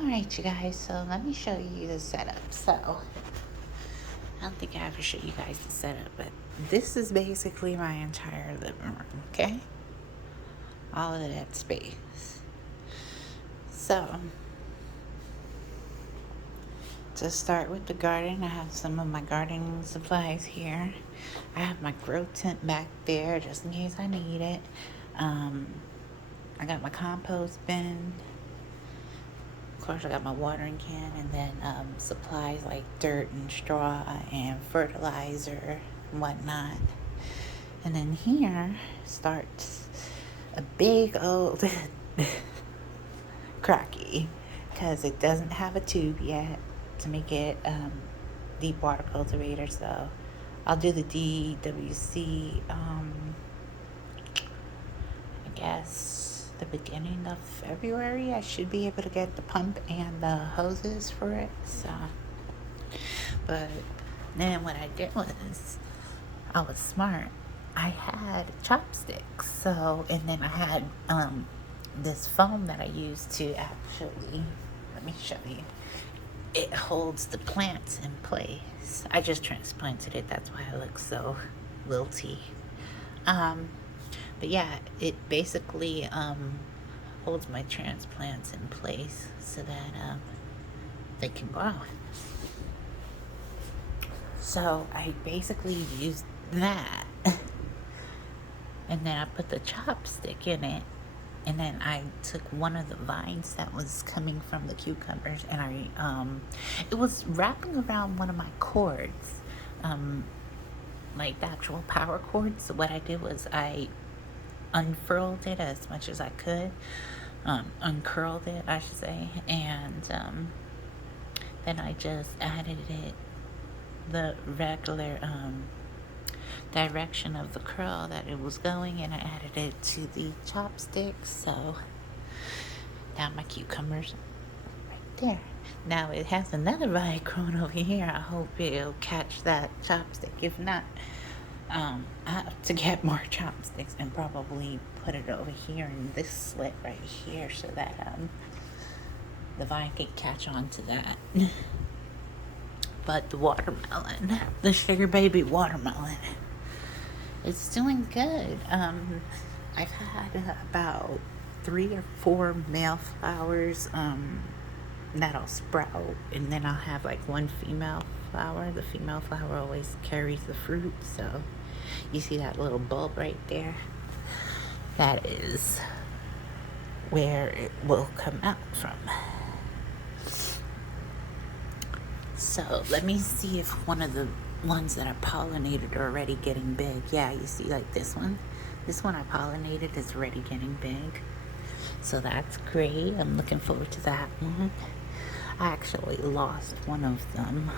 Alright, you guys, so let me show you the setup. So, I don't think I ever showed you guys the setup, but this is basically my entire living room, okay? All of that space. So, to start with the garden, I have some of my gardening supplies here. I have my grow tent back there just in case I need it. I got my compost bin. Of course, I got my watering can, and then supplies like dirt and straw and fertilizer and whatnot. And then here starts a big old cracky because it doesn't have a tube yet to make it deep water cultivator. So I'll do the DWC, I guess the beginning of February. I should be able to get the pump and the hoses for it. So, but then what I did was I was smart. I had chopsticks. So, and then I had this foam that I used to actually, let me show you. It holds the plants in place. I just transplanted it. That's why I look so wilty. But yeah, it basically holds my transplants in place so that they can grow. So I basically used that, and then I put the chopstick in it, and then I took one of the vines that was coming from the cucumbers, and it was wrapping around one of my cords, like the actual power cord. So what I did was I unfurled it as much as I could, uncurled it, I should say, and then I just added it the regular direction of the curl that it was going, and I added it to the chopsticks. So now my cucumbers right there. Now it has another vine growing over here. I hope it'll catch that chopstick. If not, I have to get more chopsticks and probably put it over here in this slit right here so that the vine can catch on to that. But the watermelon, the sugar baby watermelon, it's doing good. I've had about 3 or 4 male flowers that'll sprout, and then I'll have like one female flower. The female flower always carries the fruit, so you see that little bulb right there? That is where it will come out from. So let me see if one of the ones that I pollinated are already getting big. Yeah, you see like this one? This one I pollinated is already getting big. So that's great. I'm looking forward to that one. I actually lost one of them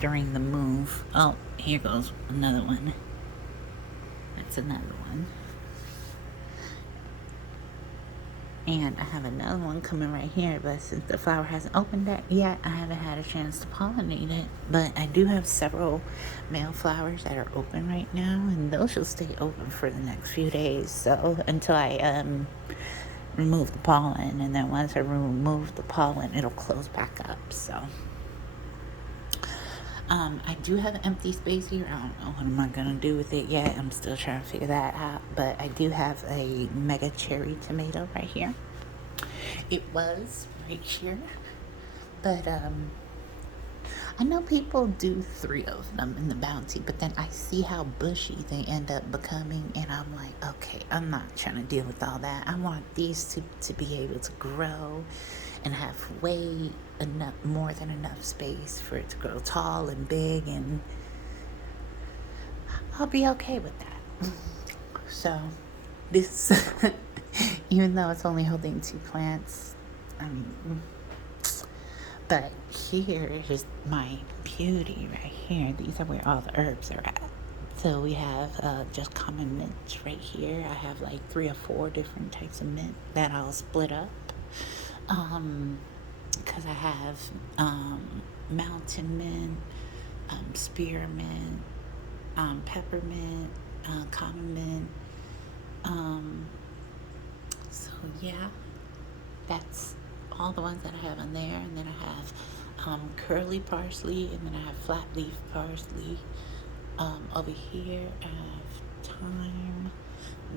during the move. Oh, here goes another one. That's another one. And I have another one coming right here, but since the flower hasn't opened yet, I haven't had a chance to pollinate it. But I do have several male flowers that are open right now, and those will stay open for the next few days. So until I remove the pollen, and then once I remove the pollen, it'll close back up. So I do have an empty space here. I don't know what am I gonna do with it yet. I'm still trying to figure that out. But I do have a mega cherry tomato right here. It was right here, but I know people do 3 of them in the bounty, but then I see how bushy they end up becoming, and I'm like, okay, I'm not trying to deal with all that. I want these to be able to grow and have way enough, more than enough space for it to grow tall and big, and I'll be okay with that. So this, even though it's only holding 2 plants, I mean, but here is my beauty right here. These are where all the herbs are at. So we have just common mint right here. I have like 3 or 4 different types of mint that I'll split up. Because I have mountain mint, spearmint, peppermint, common mint. So yeah, that's all the ones that I have in there. And then I have curly parsley, and then I have flat leaf parsley. Over here I have thyme.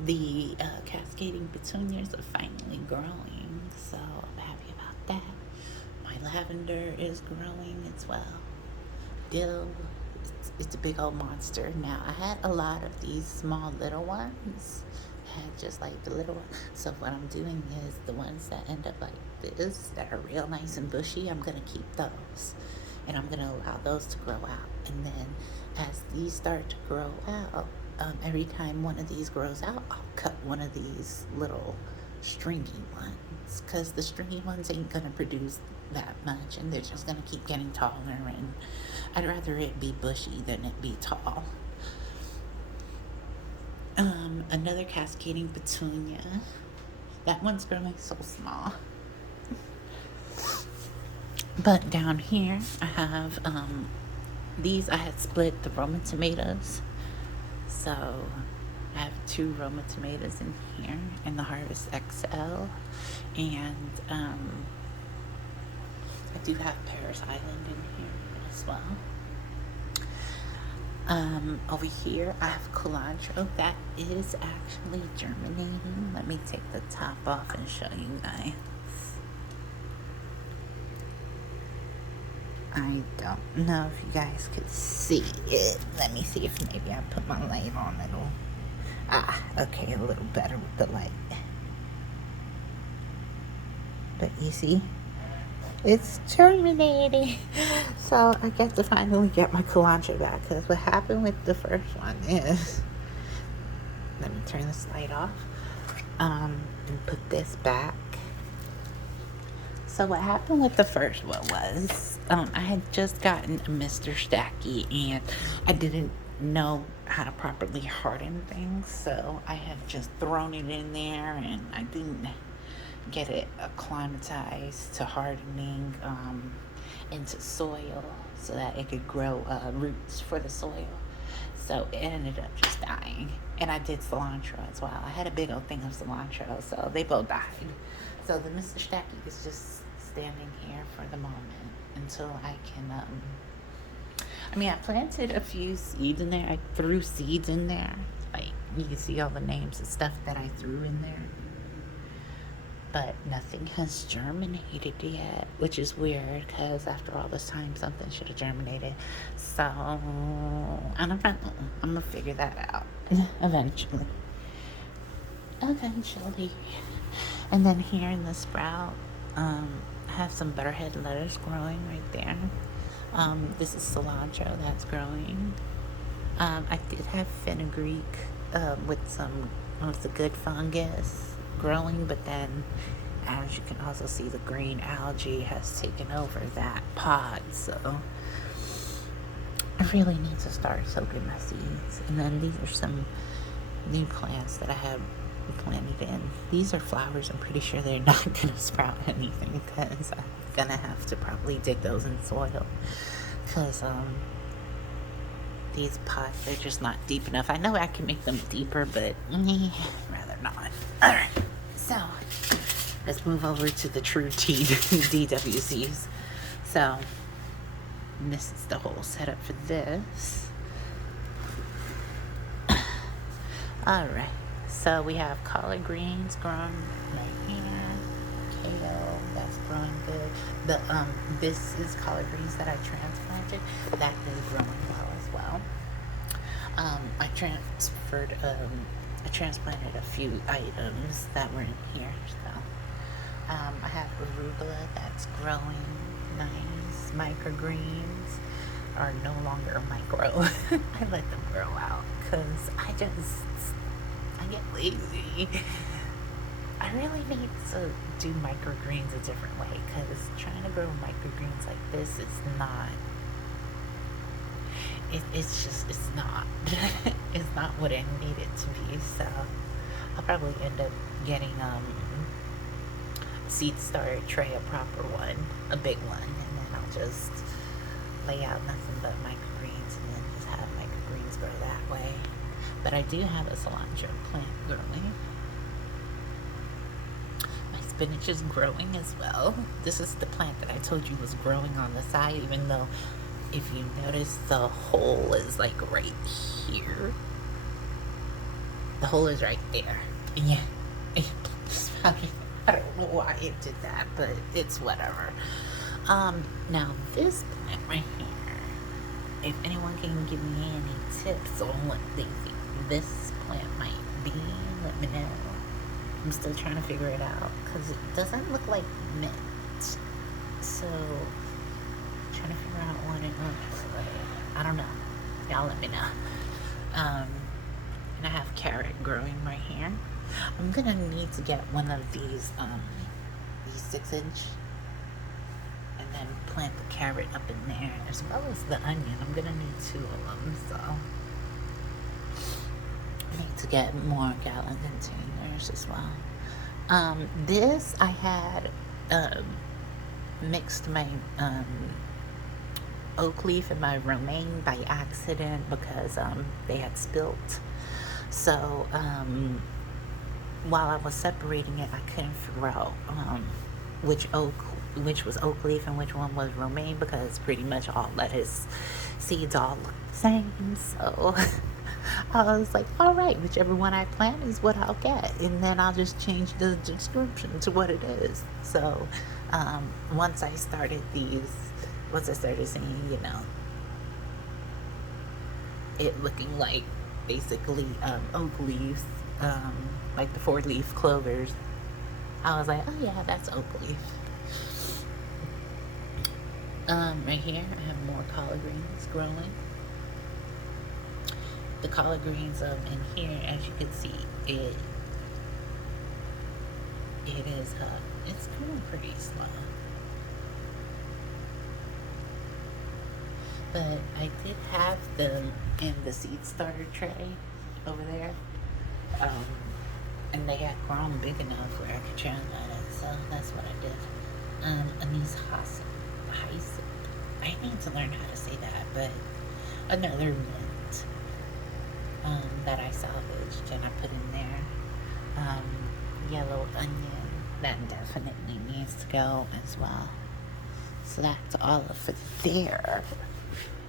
The cascading petunias are finally growing, so I'm happy about that. My lavender is growing as well. Dill, it's a big old monster. Now, I had a lot of these small little ones. I had just like the little ones. So what I'm doing is the ones that end up like this, that are real nice and bushy, I'm going to keep those. And I'm going to allow those to grow out. And then as these start to grow out, every time one of these grows out, I'll cut one of these little stringy ones, because the stringy ones ain't gonna produce that much, and they're just gonna keep getting taller, and I'd rather it be bushy than it be tall. Another cascading petunia. That one's growing so small. But down here I have these. I had split the Roma tomatoes, so I have 2 Roma tomatoes in here in the Harvest XL, and I do have Paris Island in here as well. Over here I have cilantro that is actually germinating. Let me take the top off and show you guys. I don't know if you guys could see it. Let me see if maybe I put my light on. Okay, a little better with the light. But you see, it's germinating. So I get to finally get my cilantro back, because what happened with the first one is, let me turn this light off, and put this back. So what happened with the first one was, I had just gotten a Mr. Stacky, and I didn't know how to properly harden things, so I had just thrown it in there, and I didn't get it acclimatized to hardening into soil so that it could grow roots for the soil. So it ended up just dying. And I did cilantro as well. I had a big old thing of cilantro, so they both died. So the Mr. Stacky is just standing here for the moment until I can I planted a few seeds in there. I threw seeds in there. Like, you can see all the names of stuff that I threw in there. But nothing has germinated yet, which is weird, because after all this time, something should have germinated. So, I'm gonna figure that out eventually. And then here in the sprout, I have some butterhead lettuce growing right there. This is cilantro that's growing. I did have fenugreek with some of the good fungus growing, but then, as you can also see, the green algae has taken over that pod, so I really need to start soaking my seeds. And then these are some new plants that I have planted in. These are flowers. I'm pretty sure they're not gonna sprout anything, because I'm gonna have to probably dig those in soil, because these pots, they're just not deep enough. I know I can make them deeper, but rather not. Alright, so let's move over to the true DWCs. So this is the whole setup for this. Alright, so we have collard greens growing right here. Potato, that's growing good. This is collard greens that I transplanted. That is growing well as well. I transplanted a few items that were in here. So I have arugula that's growing nice. Microgreens are no longer micro. I let them grow out because I get lazy. I really need to do microgreens a different way, because trying to grow microgreens like this is not, it's not it's not what I need it to be. So I'll probably end up getting seed starter tray, a proper one, a big one, and then I'll just lay out nothing but microgreens, and then just have microgreens grow that way. But I do have a cilantro plant growing. My spinach is growing as well. This is the plant that I told you was growing on the side, even though if you notice the hole is like right here. The hole is right there. Yeah. Sorry. I don't know why it did that, but it's whatever. Now this plant right here, if anyone can give me any tips on what they think this plant might be, let me know. I'm still trying to figure it out because it doesn't look like mint. So, trying to figure out what it looks like. I don't know. Y'all let me know. And I have carrot growing right here. I'm gonna need to get one of these 6-inch, and then plant the carrot up in there as well as the onion. I'm gonna need 2 of them, so I need to get more gallon containers as well. This I had mixed my oak leaf and my romaine by accident because they had spilt. So while I was separating it, I couldn't figure out which was oak leaf and which one was romaine, because pretty much all lettuce seeds all look the same. So I was like, all right, whichever one I plant is what I'll get, and then I'll just change the description to what it is. So once I started seeing, it looking like basically oak leaves, like the 4-leaf clovers, I was like, oh yeah, that's oak leaf. Right here I have more collard greens growing. The collard greens in here, as you can see, it is it's growing pretty slow. But I did have them in the seed starter tray over there. And they had grown big enough where I could transplant it, so that's what I did. And these hyacinth, I need to learn how to say that, but another mint that I salvaged and I put in there. Yellow onion, that definitely needs to go as well. So that's all of it there.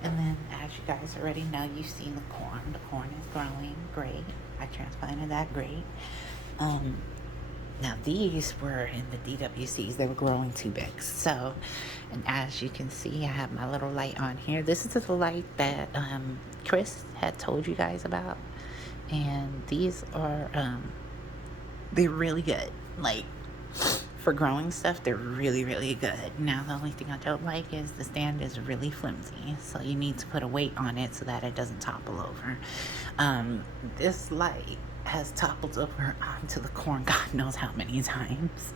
And then, as you guys already know, you've seen the corn. The corn is growing great. I transplanted that great. Now these were in the DWCs. They were growing too big. So, and as you can see, I have my little light on here. This is the light that Chris had told you guys about. And these are, they're really good. Like, for growing stuff, they're really, really good. Now, the only thing I don't like is the stand is really flimsy, so you need to put a weight on it so that it doesn't topple over. This light has toppled over onto the corn God knows how many times.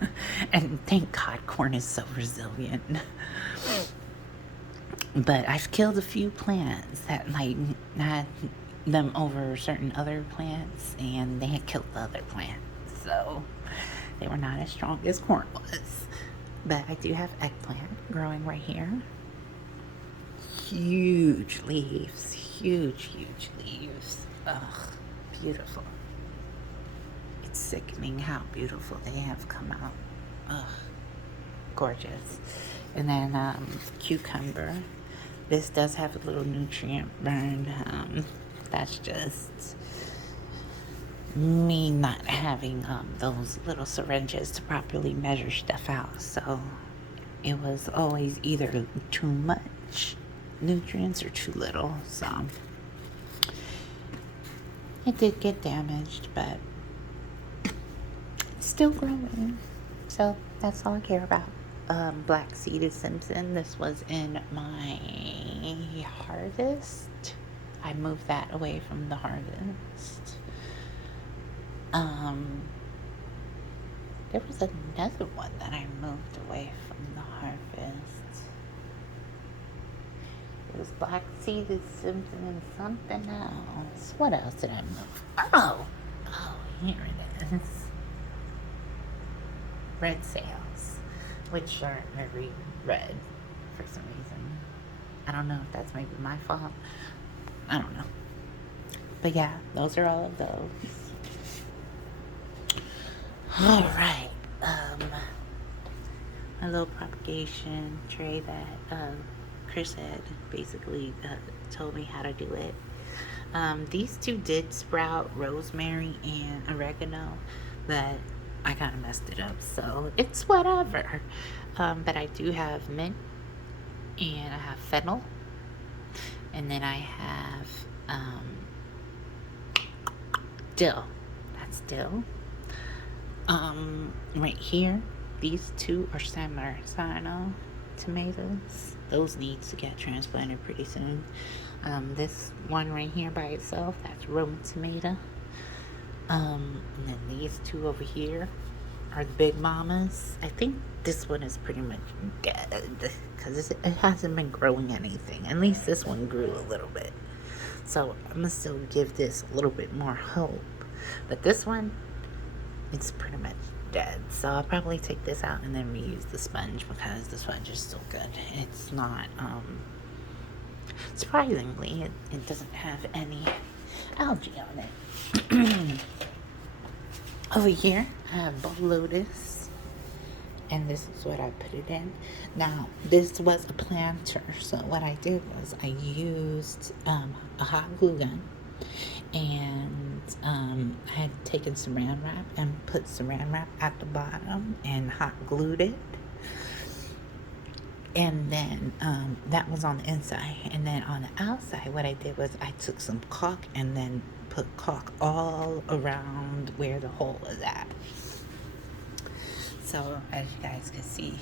And thank God corn is so resilient. But I've killed a few plants that like had them over certain other plants, and they had killed the other plants. So they were not as strong as corn was. But I do have eggplant growing right here. Huge leaves. Huge leaves. Ugh, beautiful. It's sickening how beautiful they have come out. Ugh, gorgeous. And then cucumber. This does have a little nutrient burn. That's just me not having those little syringes to properly measure stuff out. So it was always either too much nutrients or too little. So it did get damaged, but it's still growing. So that's all I care about. Black seeded Simpson. This was in my harvest. I moved that away from the harvest. There was another one that I moved away from the harvest. It was black seeded Simpson and something else. What else did I move? Oh, here it is. Red sails, which aren't very red for some reason. I don't know if that's maybe my fault. I don't know. But yeah, those are all of those. All right. a little propagation tray that Chris had basically told me how to do it. These two did sprout, rosemary and oregano, but I kind of messed it up, so it's whatever. But I do have mint, and I have fennel, and then I have dill. That's dill. Right here, these two are Sano tomatoes. Those need to get transplanted pretty soon. This one right here by itself, that's Roma tomato. And then these two over here are the big mamas. I think this one is pretty much dead because it hasn't been growing anything. At least this one grew a little bit. So I'm gonna still give this a little bit more hope. But this one, it's pretty much dead. So I'll probably take this out and then reuse the sponge because the sponge is still good. It's not, surprisingly, it doesn't have any algae on it. Over here, I have Lotus, and this is what I put it in. Now, this was a planter, so what I did was I used a hot glue gun, and I had taken saran wrap and put saran wrap at the bottom and hot glued it. And then that was on the inside. And then on the outside, what I did was I took some caulk and then put caulk all around where the hole is at. So as you guys can see,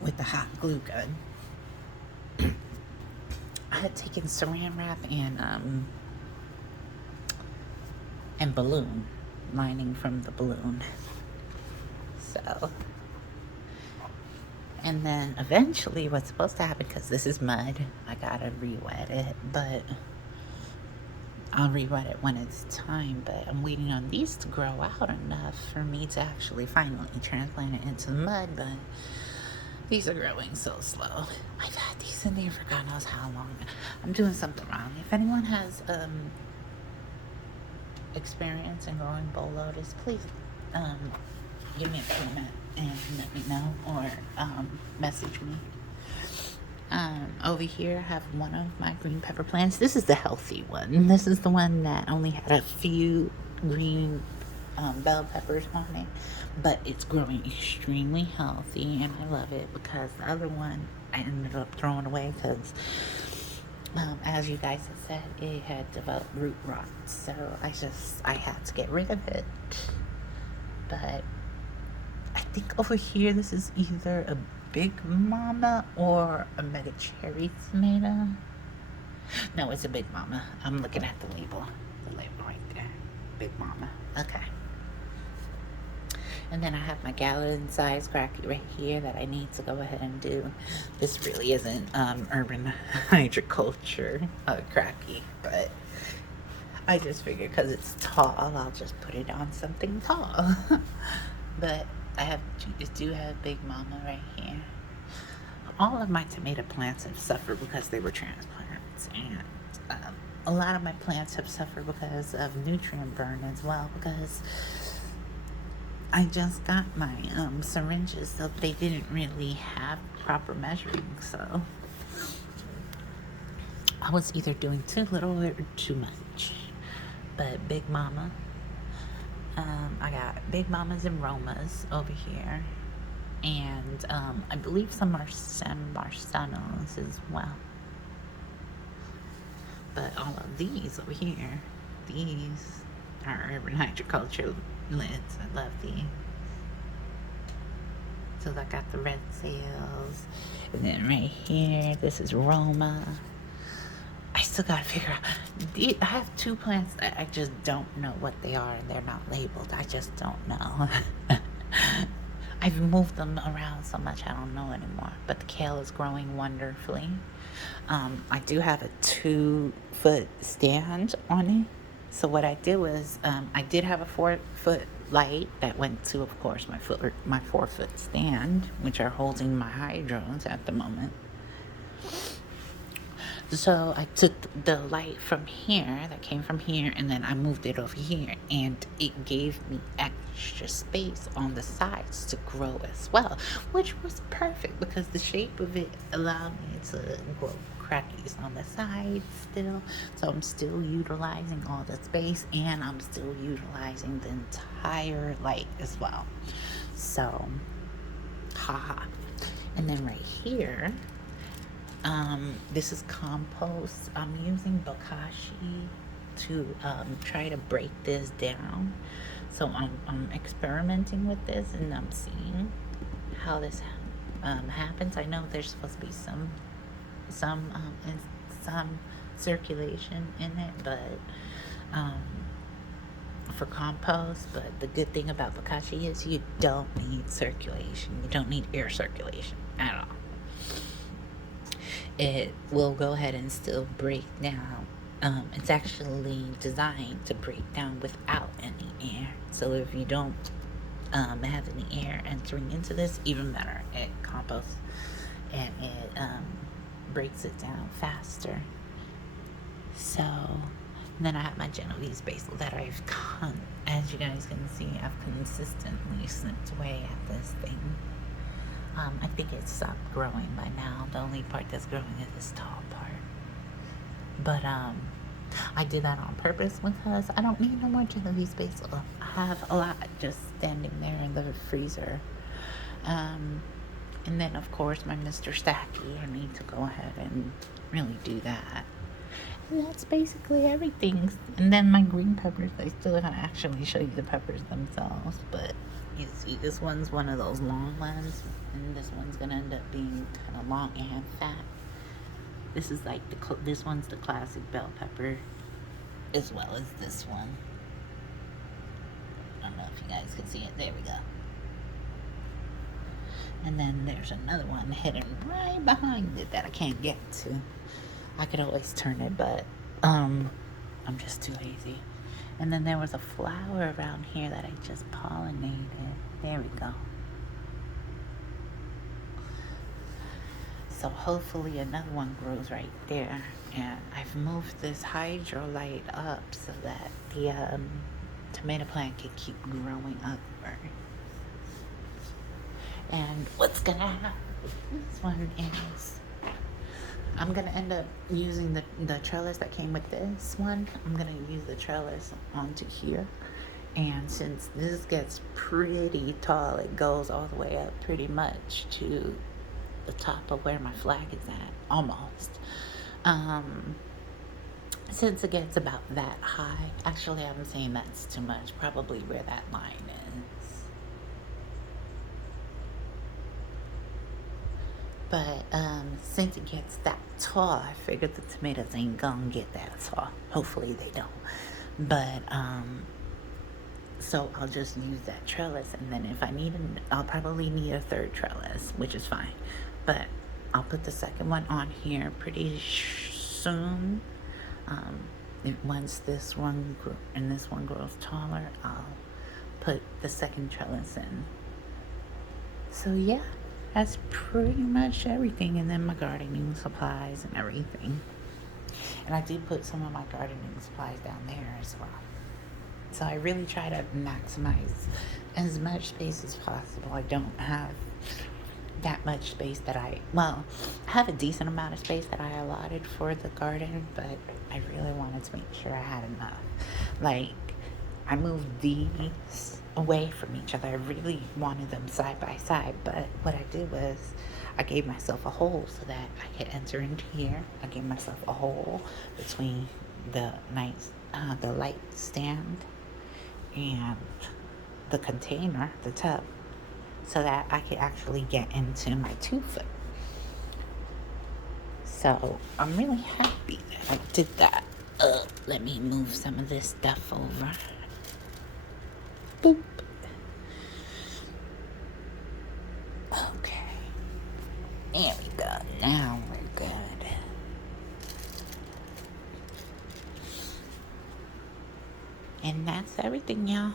with the hot glue gun, I had taken saran wrap and balloon lining from the balloon. So, and then eventually what's supposed to happen, because this is mud, I gotta re-wet it, but I'll re-wet it when it's time. But I'm waiting on these to grow out enough for me to actually finally transplant it into the mud, but these are growing so slow. I've had these in there for God knows how long. I'm doing something wrong. If anyone has experience in growing bowl lotus, please give me a comment and let me know, or message me. Over here I have one of my green pepper plants. This is the healthy one. This is the one that only had a few green bell peppers on it, but it's growing extremely healthy, and I love it, because the other one I ended up throwing away because as you guys have said, it had developed root rot, so I had to get rid of it. But I think over here this is either a Big Mama or a Mega Cherry tomato. No, it's a Big Mama. I'm looking at the label right there. Big Mama. Okay. And then I have my gallon size cracky right here that I need to go ahead and do. This really isn't urban hydroculture cracky, but I just figured because it's tall, I'll just put it on something tall. But I do have Big Mama right here. All of my tomato plants have suffered because they were transplants, and a lot of my plants have suffered because of nutrient burn as well, because I just got my syringes, so they didn't really have proper measuring, so I was either doing too little or too much. But Big Mama, I got Big Mamas and Romas over here, and I believe some are San Marsanos as well. But all of these over here, these are urban hydroculture lids. I love these. So I got the red sails, and then right here, this is Roma. I still gotta figure out. I have two plants that I just don't know what they are, and they're not labeled. I just don't know. I've moved them around so much I don't know anymore. But the kale is growing wonderfully. I do have a 2-foot stand on it. So what I did was, I did have a 4-foot light that went to, of course, my 4-foot stand, which are holding my hydros at the moment. So I took the light from here, that came from here, and then I moved it over here, and it gave me extra space on the sides to grow as well, which was perfect because the shape of it allowed me to grow crackies on the sides still. So I'm still utilizing all the space, and I'm still utilizing the entire light as well. So, haha. And then right here, this is compost. I'm using bokashi to try to break this down. So I'm experimenting with this, and I'm seeing how this happens. I know there's supposed to be some circulation in it, but for compost. But the good thing about bokashi is you don't need circulation. You don't need air circulation at all. It will go ahead and still break down. It's actually designed to break down without any air. So if you don't have any air entering into this, even better. It composts and it breaks it down faster. So then I have my Genovese Basil that as you guys can see, I've consistently snipped away at this thing. I think it stopped growing by now. The only part that's growing is this tall part. But I did that on purpose because I don't need no more Genovese Basil. I have a lot just standing there in the freezer. And then, of course, my Mr. Stacky. I need to go ahead and really do that. And that's basically everything. And then my green peppers, I still haven't actually show you the peppers themselves. But you see, this one's one of those long ones. And this one's going to end up being kind of long and fat. This is like, this one's the classic bell pepper, as well as this one. I don't know if you guys can see it. There we go. And then there's another one hidden right behind it that I can't get to. I could always turn it, but I'm just too lazy. And then there was a flower around here that I just pollinated. There we go. So hopefully another one grows right there. And I've moved this hydro light up so that the tomato plant can keep growing upward. And what's gonna happen with this one is I'm gonna end up using the trellis that came with this one. I'm gonna use the trellis onto here. And since this gets pretty tall, it goes all the way up pretty much to the top of where my flag is at, almost. Since it gets about that high, actually I'm saying that's too much, probably where that line is. But since it gets that tall, I figured the tomatoes ain't gonna get that tall. Hopefully they don't. But so I'll just use that trellis, and then if I need I'll probably need a third trellis, which is fine. But I'll put the second one on here pretty soon. Once this one and this one grows taller, I'll put the second trellis in. So yeah, that's pretty much everything. And then my gardening supplies and everything. And I do put some of my gardening supplies down there as well. So I really try to maximize as much space as possible. I don't have that much space that I have a decent amount of space that I allotted for the garden, but I really wanted to make sure I had enough. Like, I moved these away from each other. I really wanted them side by side, but what I did was I gave myself a hole so that I could enter into here. I gave myself a hole between the light stand and the container, the tub, so that I could actually get into my 2-foot. So I'm really happy that I did that. Let me move some of this stuff over. Boop. Okay. There we go. Now we're good. And that's everything, y'all.